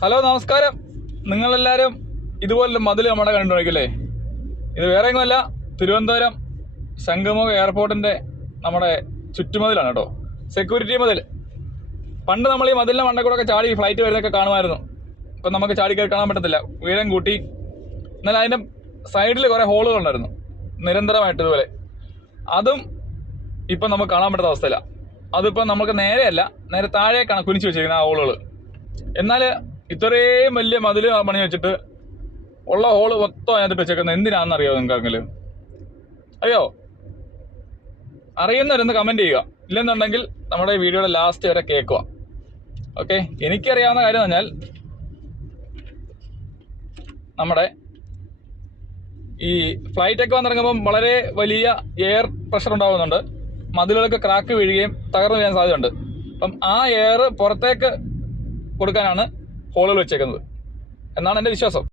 Hello നമസ്കാരം. നിങ്ങളെല്ലാവരും ഇതുപോലൊരു മതിൽ നമ്മുടെ കണ്ടുപിടിക്കില്ലേ? ഇത് വേറെ എങ്ങുമല്ല, തിരുവനന്തപുരം ശംഖുമുഖം എയർപോർട്ടിൻ്റെ നമ്മുടെ ചുറ്റുമതിലാണ് കേട്ടോ. സെക്യൂരിറ്റി മതിൽ. പണ്ട് നമ്മൾ ഈ മതിലിൻ്റെ മണ്ടയിൽ കൂടെ ഒക്കെ ചാടി ഫ്ലൈറ്റ് വരുന്നതൊക്കെ കാണുമായിരുന്നു. ഇപ്പം നമുക്ക് ചാടി കയറി കാണാൻ പറ്റത്തില്ല, ഉയരം കൂട്ടി. എന്നാൽ അതിൻ്റെ സൈഡിൽ കുറേ ഹോളുകളുണ്ടായിരുന്നു നിരന്തരമായിട്ട് ഇതുപോലെ. അതും ഇപ്പം നമുക്ക് കാണാൻ പറ്റുന്ന അവസ്ഥയില്ല. അതിപ്പോൾ നമുക്ക് നേരെയല്ല, നേരെ താഴേക്കാണ് കുനിച്ച് വെച്ചിരിക്കുന്നത് ആ ഹോളുകൾ. എന്നാൽ ഇത്രയും വലിയ മതിൽ പണി വെച്ചിട്ട് ഉള്ള ഹോള് മൊത്തം അതിനകത്ത് വെച്ചേക്കുന്നത് എന്തിനാണെന്നറിയോ നിങ്ങൾക്കെങ്കിലും? അയ്യോ, അറിയുന്നവരൊന്ന് കമൻറ്റ് ചെയ്യുക. ഇല്ലെന്നുണ്ടെങ്കിൽ നമ്മുടെ ഈ വീഡിയോയുടെ ലാസ്റ്റ് വരെ കേൾക്കുക. ഓക്കെ, എനിക്കറിയാവുന്ന കാര്യം എന്ന് പറഞ്ഞാൽ നമ്മുടെ ഈ ഫ്ലൈറ്റൊക്കെ വന്നിറങ്ങുമ്പം വളരെ വലിയ എയർ പ്രഷർ ഉണ്ടാകുന്നുണ്ട്. മതിലുകളൊക്കെ ക്രാക്ക് വീഴുകയും തകർന്നു വീഴാൻ സാധ്യതയുണ്ട്. അപ്പം ആ എയർ പുറത്തേക്ക് കൊടുക്കാനാണ് ഹോളുകൾ വെച്ചേക്കുന്നത് എന്നാണ് എൻ്റെ വിശ്വാസം.